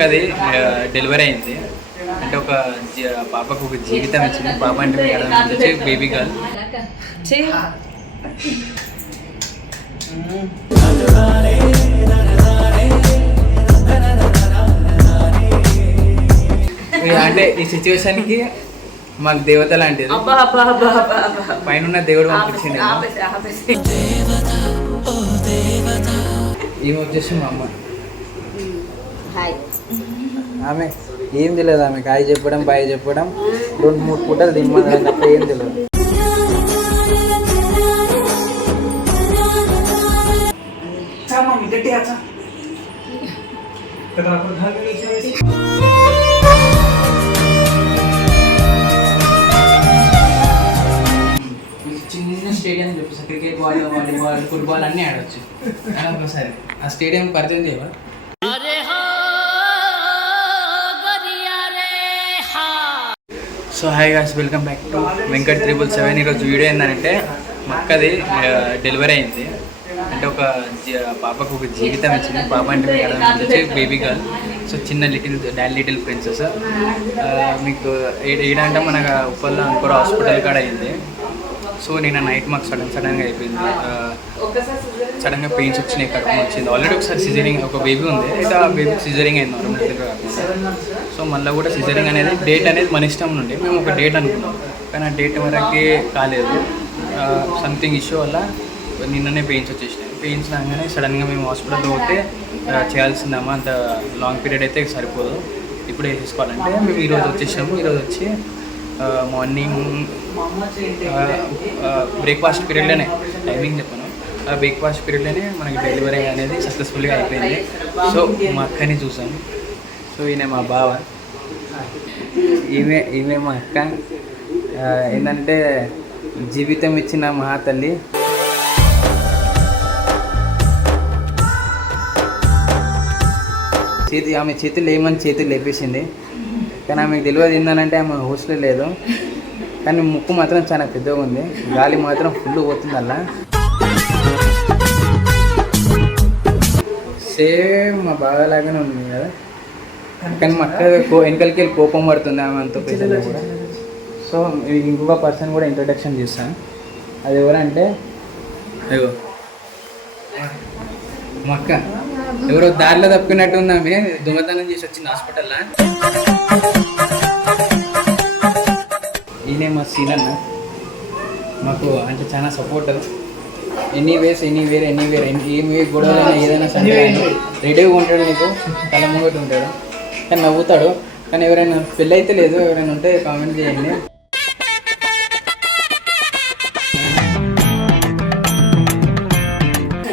అక్కది డెలివరీ అయింది. అంటే ఒక పాపకు ఒక జీవితం ఇచ్చింది. పాప అంటే మీకు అర్థం వచ్చి బేబీ గర్ల్. అంటే ఈ సిచ్యువేషన్కి మాకు దేవత లాంటిది. పైన దేవుడు పంపించింది. ఈమె వచ్చేసి మా అమ్మ. ఆమె ఏం తెలియదు. ఆమె కాయ చెప్పడం బాయ్ చెప్పడం 2-3 పూటలు తిమ్మడం తప్ప ఏం తెలియదు. చిన్న స్టేడియం చెప్పేసి క్రికెట్ బాల్, వాలీబాల్, ఫుట్బాల్ అన్నీ ఆడవచ్చు. ఒకసారి ఆ స్టేడియం పరిచయం చేయవా? So hi guys, welcome back to Venkat 777. ఈరోజు వీడియో ఏంటంటే మా అక్కది డెలివరీ అయింది. అంటే ఒక పాపకు ఒక జీవితం ఇచ్చింది. పాప అంటే మీకు అర్థం వచ్చి బేబీ గర్ల్. సో చిన్న లిటిల్ ప్రిన్సెస్. మీకు ఏడంటే మన ఉప్పల్లో అనుకోరు హాస్పిటల్ కాడ అయింది. సో నేను నైట్ మాకు సడన్గా అయిపోయింది. సడన్గా పెయిన్స్ వచ్చినాయి, కడుపు వచ్చింది. ఆల్రెడీ ఒకసారి సిజరింగ్ ఒక బేబీ ఉంది. అయితే ఆ బేబీ సిజరింగ్ అయింది నార్మల్గా కాకుండా. సో మళ్ళీ కూడా సిజరింగ్ అనేది డేట్ అనేది మన ఇష్టం నుండి మేము ఒక డేట్ అనుకున్నాం. కానీ ఆ డేట్ వరకు కాలేదు. సంథింగ్ ఇష్యూ వల్ల నిన్ననే పెయిన్స్ వచ్చేసినాయి. పెయిన్స్ రాగానే సడన్గా మేము హాస్పిటల్లో పోతే చేయాల్సిందమ్మా, అంత లాంగ్ పీరియడ్ అయితే సరిపోదు, ఇప్పుడు వేసేసుకోవాలంటే మేము ఈరోజు వచ్చేసాము. ఈరోజు వచ్చి మార్నింగ్ బ్రేక్ఫాస్ట్ పీరియడ్లోనే టైమింగ్ చెప్పాను. ఆ బ్రేక్ఫాస్ట్ పీరియడ్లోనే మనకి డెలివరీ అనేది సక్సెస్ఫుల్గా అయిపోయింది. సో మా అక్కని చూసాం. సో ఈయన మా బావ, ఈమె మా అక్క. ఏంటంటే జీవితం ఇచ్చిన మా తల్లి. ఆమె చేతులు ఏమని చేతులు లేపేసింది. కానీ ఆమెకు తెలియదు ఏంటంటే ఆమె హోస్టల్ లేదు. కానీ ముక్కు మాత్రం చాలా పెద్దగా ఉంది. గాలి మాత్రం ఫుల్ పోతుంది అలా. సేమ్ మా బావలాగానే ఉంది కదా. కానీ మా అక్క వెనకలికి వెళ్ళి కోపం పడుతుంది ఆమె అంత పెద్దగా కూడా. సో ఇంకొక పర్సన్ కూడా ఇంట్రొడక్షన్ చేస్తాను. అది ఎవరంటే అయ్యో మా అక్క. ఎవరో దారిలో తప్పినట్టు ఉంది ఆమె. దొంగతనం చేసి వచ్చింది హాస్పిటల్లో. ఈయనే మా సీనన్న. మాకు అంటే చాలా సపోర్టర్. ఎనీవేస్ ఏమి గొడవలైనా ఏదైనా సరే రెడీగా ఉంటాడు. నీకు తల ముంగట ఉంటాడు. కానీ నవ్వుతాడు. కానీ ఎవరైనా పెళ్ళి అయితే లేదు, ఎవరైనా ఉంటే కామెంట్ చేయండి.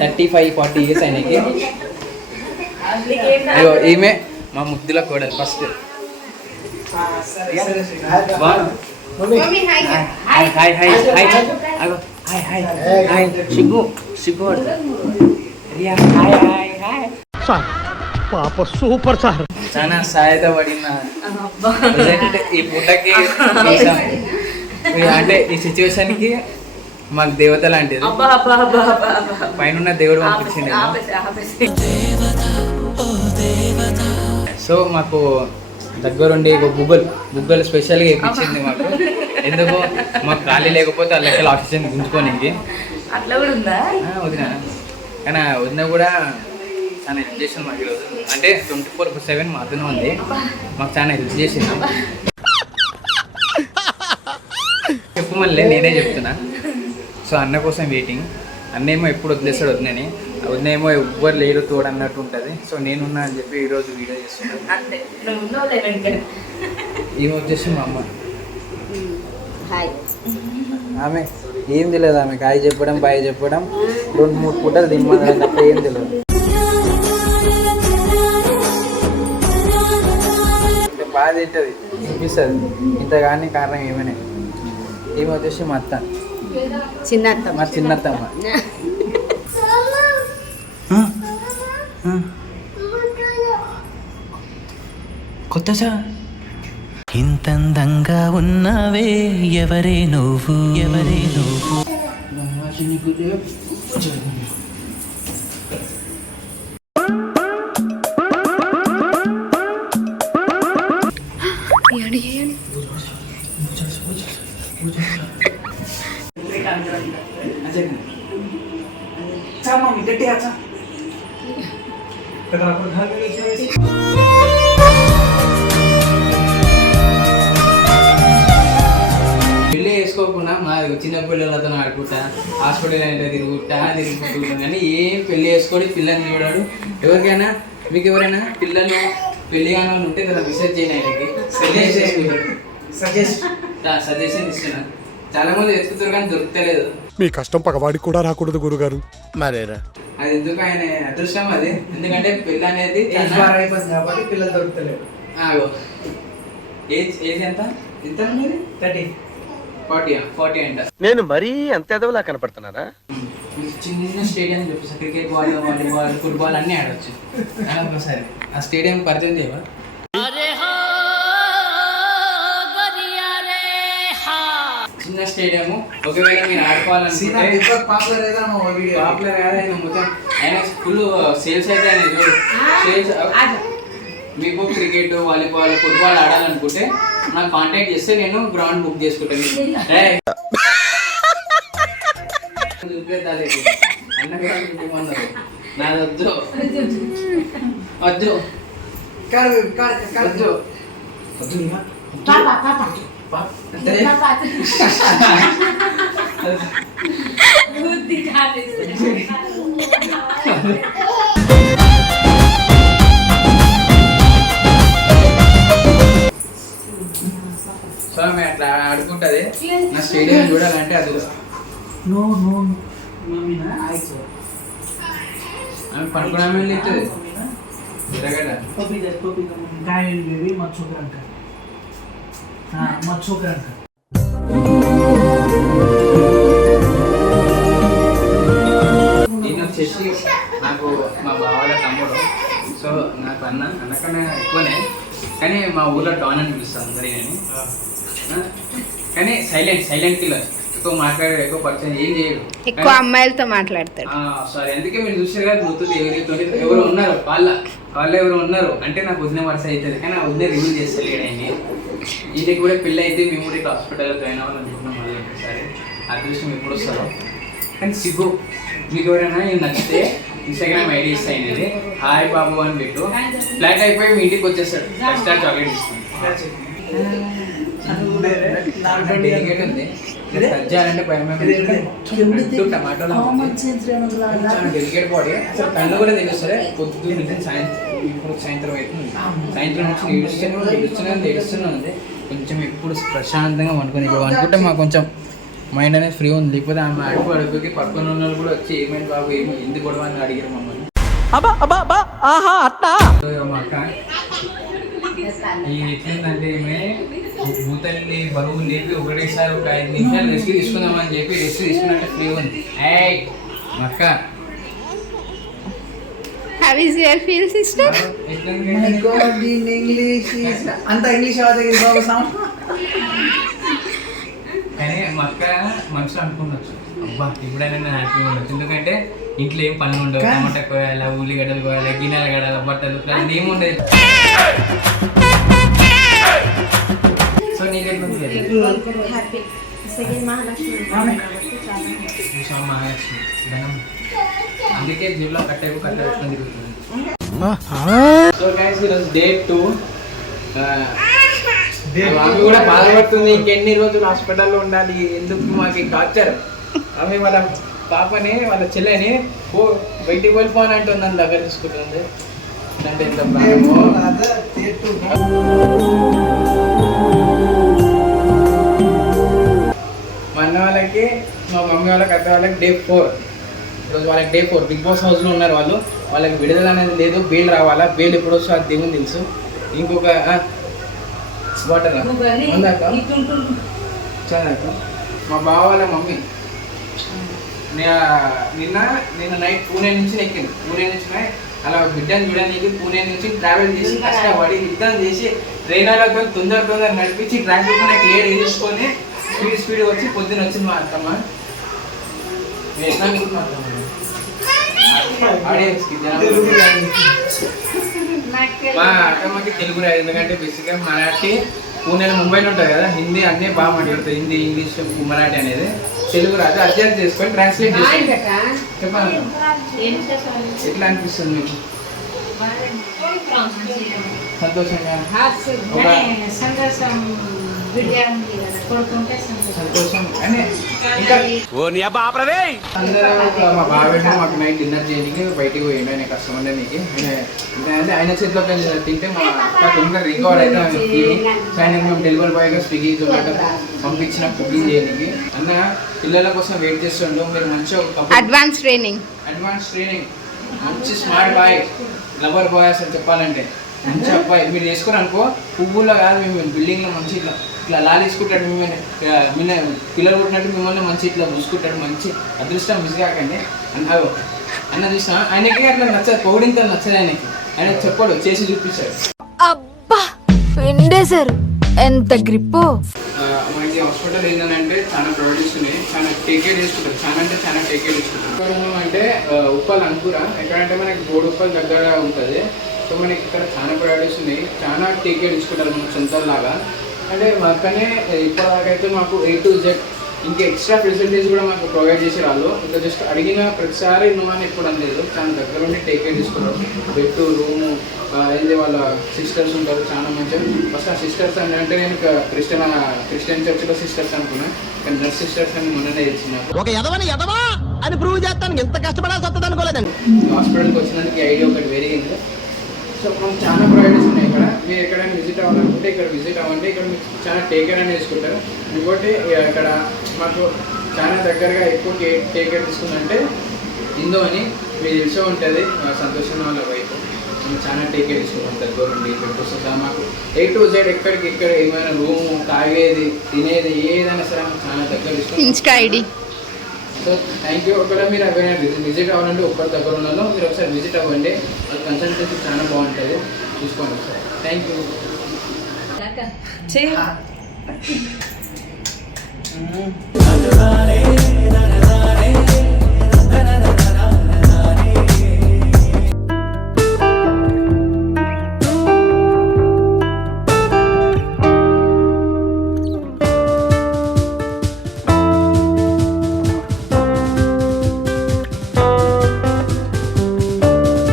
35-40 years ఆయనకి. అయ్యో ఈమె మా ముద్దుల కోడలు ఫస్ట్. సూపర్ సార్, చాలా సహాయత పడిన ఈ పూటకి. అంటే ఈ సిచ్యువేషన్కి మాకు దేవత లాంటిది. పైన దేవుడు పంపించింది. సో మాకు దగ్గరుండి ఒక బుగ్గలు స్పెషల్గా ఇప్పించింది మాకు. ఎందుకు మాకు ఖాళీ లేకపోతే వాళ్ళకి ఆక్సిజన్ గుంజుకోనికి అట్లా కూడా ఉందా వదిన. కానీ వదిన కూడా చాలా హెల్ప్ చేసింది మాకు ఈరోజు. అంటే 24/7 మా అతను ఉంది. మాకు చాలా హెల్ప్ చేసింది. చెప్పు మళ్ళీ నేనే చెప్తున్నా. సో అన్న కోసం వెయిటింగ్. అన్నేమో ఎప్పుడు వదిలేస్తాడు వదినని. వదినేమో ఎవ్వరు లేరు తోడు అన్నట్టు ఉంటుంది. సో నేనున్నా అని చెప్పి ఈరోజు వీడియో చేస్తున్నాను. ఈమె వచ్చేసి మా అమ్మ. ఆమె ఏం తెలియదు. ఆమె కాయ చెప్పడం బాయ్ చెప్పడం 2-3 పూటలు తిమ్మడం తప్ప ఏం తెలియదు. బాగా తింటుంది, చూపిస్తుంది. ఇంత కానీ కారణం ఏమైనా. ఈమె వచ్చేసి మా అత్త, మా చిన్నత్తమ్మ. కొత్త సార్ ఇంతందంగా ఉన్నావే ఎవరే నువ్వు. ఇప్పుడు చేయండి. పెళ్ళి చేసుకోకుండా మా చిన్న పిల్లలతో ఆడుకుంటా హాస్పిటల్ అంటే తిరుగుకుంటా కానీ ఏం పెళ్లి చేసుకోడు పిల్లల్ని చూడాడు. ఎవరికైనా మీకు ఎవరైనా పిల్లలు పెళ్లి కానీ వాళ్ళు ఉంటే కదా మెసేజ్ చేయండి ఆయనకి సజెషన్ ఇస్తున్నా. చాలా మంది వెతుకుతారు కానీ దొరుకుతలేదు. మీ కష్టం పగవాడికి కూడా రాకూడదు గురుగారు. మరేరా అది ఎందుకు ఆయన అదృష్టం అది. ఎందుకంటే పెళ్ళి అనేది కాబట్టి పిల్లలు దొరుకుతలేరు. ఏజ్ ఎంత ఎంత 40 అంట. నేను మరీ అంత ఎదవలా కనపడుతున్నారా? చిన్న స్టేడియం చెప్పేసి క్రికెట్ బాల్ వాలీబాల్ ఫుట్బాల్ అన్నీ ఆడవచ్చు. ఒకసారి ఆ స్టేడియం పరిచయం చేయవా? చిన్న స్టేడియం ఒకవేళ మీరు ఆడుకోవాలనుకుంటే పాపులర్ కాదు మొత్తం ఆయన ఫుల్ సేల్స్ అయితే ఆయన సేల్స్. మీకు క్రికెట్ వాలీబాల్ ఫుట్బాల్ ఆడాలనుకుంటే నాకు కాంటాక్ట్ చేస్తే నేను గ్రౌండ్ బుక్ చేసుకుంటాను. అన్నమన్నారు నాది వద్దు వద్దు వద్దు సో మేము అట్లా ఆడుకుంటుంది. నా స్టేడియం చూడాలంటే అది ఆమె పడుకోవడమే లేదు. నేను వచ్చేసి నాకు మా బావాల తమ్ముడు. సో నాకు అన్నకన్నా ఎక్కువనే కానీ మా ఊళ్ళో డాన్ అని పిలుస్తాను అందరి కానీ సైలెంట్ కిల్లర్. ఎక్కువ మాట్లాడాడు, ఎక్కువ పరిచయం ఏం చేయడు, ఎక్కువ అమ్మాయిలతో మాట్లాడతాడు. సారీ అందుకే మీరు చూసారు కదా గుర్తుంది ఎవరు ఉన్నారు వాళ్ళు ఎవరు ఉన్నారు అంటే నాకు వదిన వరుస అవుతుంది. కానీ ఆ వదిన రివ్యూ చేస్తలేడు ఆయన. ఈయనకి కూడా పెళ్ళి అయితే మేము కూడా ఇట్లా హాస్పిటల్లో జాయిన్ అవ్వాలనుకుంటున్నాం. మళ్ళీ ఒకసారి అదృష్టం ఎప్పుడు వస్తారో కానీ సిగ్గు. మీకు ఎవరైనా ఇది నచ్చితే ఇన్స్టాగ్రామ్ ఐడి ఇస్తాయి, హాయ్ బాబు అని పెట్టు. ఫ్లాట్ అయిపోయి మీ ఇంటికి వచ్చేస్తాడు. ఎక్స్ట్రా చాక్లెట్ ఇస్తాను. డెలికేట్ ఉంది తగ్గాలంటే టమాటోలో డెలికేట్ బాడీ. అసలు కళ్ళు కూడా తెలుస్తుంది. పొద్దున్న నుంచి సాయంత్రం అవుతుంది. సాయంత్రం నుంచి ఏడుస్తూనే ఉంది. కొంచెం ఎప్పుడు ప్రశాంతంగా వండుకొని ఇప్పుడు అనుకుంటే మాకు కొంచెం మైండ్ అనేది ఫ్రీ ఉంది. లేకపోతే ఆమె అడుగుకి పక్కన ఉన్న వాళ్ళు కూడా వచ్చి ఏమైంది బాబు ఎందుకు గొడవ అని అడిగారు మమ్మల్ని. మా అక్క ఈ ఎట్లుందంటే ఏమే భూతల్ని బరువు లేపి ఒకటేసారి ఒక 5 నిమిషాలు రెస్ట్ తీసుకుందామని చెప్పి రెస్ట్ తీసుకున్నట్టు ఫ్రీ ఉంది. మా అక్క How is your feel, sister? అంత ఇంగ్లీష్ కానీ మా అక్క మనసులో అనుకున్నచ్చు అబ్బా ఇప్పుడైనా నేను హ్యాపీగా ఉండొచ్చు. ఎందుకంటే ఇంట్లో ఏం పనులు ఉండవు. టమాటా కోయాలి, ఉల్లిగడ్డలు కోయాలి, గిన్నెలు కడాలి, బట్టలు అది ఏముండేది. సో నీకెట్లుంది మహాలక్ష్మి ధనం అందుకే జీవిలో కట్టేసుకొని తిరుగుతుంది. సో గైస్ ఈరోజు డే 2. ఆమె కూడా బాధపడుతుంది. ఇంకెన్ని రోజులు హాస్పిటల్లో ఉండాలి, ఎందుకు మాకు టార్చర్. ఆమె వాళ్ళ పాపని వాళ్ళ చెల్లెని బయటికి వెళ్ళిపోని అంటుంది, నన్ను దగ్గర తీసుకుంటుంది. అంటే ఎంత మా అన్న వాళ్ళకి మా మమ్మీ వాళ్ళకి అత్త వాళ్ళకి డే 4. ఈరోజు వాళ్ళకి డే 4. బిగ్ బాస్ హౌస్లో ఉన్నారు వాళ్ళు. వాళ్ళకి విడుదల అనేది లేదు. బెయిల్ రావాలా. బెయిల్ ఎప్పుడు వస్తుందో అది దేవుని తెలుసు. ఇంకొక వాటర్ ఉందాక చదాక మా బావ వాళ్ళ మమ్మీ నిన్న నైట్ పూణే నుంచి ఎక్కింది. పూణే నుంచి అలా బిడ్డను చూడడానికి పూణే నుంచి ట్రావెల్ చేసి కష్టపడి యుద్ధం చేసి ట్రైనర్లతో తొందర నడిపించి ట్రాఫిక్ క్లియర్ చేసుకొని స్పీడ్ వచ్చి పొద్దున్న వచ్చింది మా అత్తమ్మ. ఆడియన్స్కి మా అక్కమ్మకి తెలుగు రాదు, ఎందుకంటే బేసిక్గా మరాఠీ పూణేలో ముంబైలో ఉంటుంది కదా, హిందీ అన్నీ బాగా మాట్లాడుతుంది. హిందీ, ఇంగ్లీష్, మరాఠీ అనేది. తెలుగు రాదు, అడ్జస్ట్ చేసుకొని ట్రాన్స్లేట్ చేసి చెప్పాలి. ఎట్లా అనిపిస్తుంది మీకు? సంతోషంగా సంతోషం అని ఇంకా అందరూ మా బాబాయ్ మాకు నైట్ డిన్నర్ చేయడానికి బయటికి పోయిండు. ఆయన కష్టం ఉండే నీకు అంటే ఆయన చేతిలో తింటే మా అక్క తొందరగా రికవర్ అయితే ఆయనకి మేము డెలివరీ బాయ్గా స్విగ్గీ జొమాటో పంపించిన కుకింగ్ చేయడానికి. అన్న పిల్లల కోసం వెయిట్ చేస్తుండో మీరు మంచిగా అడ్వాన్స్ ట్రైనింగ్ మంచి స్మార్ట్ బాయ్, లవర్ బాయ్ అసలు చెప్పాలంటే మంచి అబ్బాయి. మీరు చేసుకుని అనుకో పువ్వులో కాదు, మేము బిల్డింగ్లో మంచి ఇట్లా ఇట్లా లాలేసుకుంటాడు మిమ్మల్ని, పిల్లలు పుట్టినట్టు మిమ్మల్ని మంచి ఇట్లా చూసుకుంటాడు. మంచి అదృష్టం మిస్ కాకండి అన్న చూసిన ఆయనకి అట్లా నచ్చదు, పౌడింగ్ నచ్చదు ఆయనకి. ఆయన చెప్పాడు, చేసి చూపించాడు. అబ్బా పిండేశారు, ఎంత గ్రిప్పు. మనకి హాస్పిటల్ ఏంటంటే చాలా ప్రొవైడర్స్ ఉన్నాయి, చాలా టేక్ కేర్ చేసుకుంటారు. చాలా అంటే చాలా టేక్ కేర్ చేసుకుంటారు. అంటే ఉప్పల్ అంకుర ఎక్కడంటే మనకి బోర్డు ఉప్పల్ దగ్గర ఉంటుంది. సో మనకి ఇక్కడ చాలా ప్రొవైడర్స్ ఉన్నాయి, చాలా టేక్ కేర్ తీసుకుంటారు మన సెంటర్ లాగా. అంటే మాకనే ఇప్పటివరకైతే మాకు A to Z ఇంకా ఎక్స్ట్రా ఫెసిలిటీస్ కూడా మాకు ప్రొవైడ్ చేసే వాళ్ళు. ఇంకా జస్ట్ అడిగిన ప్రతిసారి ఇన్నోమని ఎప్పుడు అనలేదు, చాలా దగ్గర ఉండి టేక్ కేర్ తీసుకున్నారు. బెడ్, రూము, ఏంటి వాళ్ళ సిస్టర్స్ ఉంటారు చాలా మంచిగా. ఫస్ట్ ఆ సిస్టర్స్ అంటే నేను క్రిస్టియన్ చర్చ్లో సిస్టర్స్ అనుకున్నా, కానీ నర్స్ సిస్టర్స్ అని మొన్ననే తెలిసిన. అని ప్రూవ్ చేస్తాను ఎంత కష్టపడాల్సి వస్తుంది అనుకోలేదండి. హాస్పిటల్కి వచ్చినందుకు ఐడియా ఒకటి పెరిగింది. సో మనకు చాలా ప్రొవైడర్స్ ఉన్నాయి ఇక్కడ. మీరు ఎక్కడైనా విజిట్ అవ్వాలనుకుంటే ఇక్కడ విజిట్ అవ్వండి. ఇక్కడ మీకు చాలా టేక్ కేర్ అనేది తీసుకుంటారు. ఇంకోటి ఇక్కడ మాకు చాలా దగ్గరగా ఎక్కువ టేక్ కేర్ తీసుకుందంటే ఇందో అని మీరు తెలిసే ఉంటుంది, సంతోషం వాళ్ళ వైపు. మేము చాలా టేక్ కేర్ తీసుకుంటాం దగ్గర నుండి ఇక్కడికి వస్తుందా. మాకు A to Z ఎక్కడికి ఇక్కడ ఏమైనా రూము, తాగేది, తినేది ఏదైనా సరే మాకు చాలా దగ్గర ఇస్తాం. Insta ID. So thank you. ఒకవేళ మీరు ఎవరైనా విజిట్ అవ్వాలంటే ఒక్కరి దగ్గర ఉన్నాలో మీరు ఒకసారి విజిట్ అవ్వండి. కన్సల్టెన్సీ చాలా బాగుంటుంది, చూసుకోండి ఒకసారి. Thank you.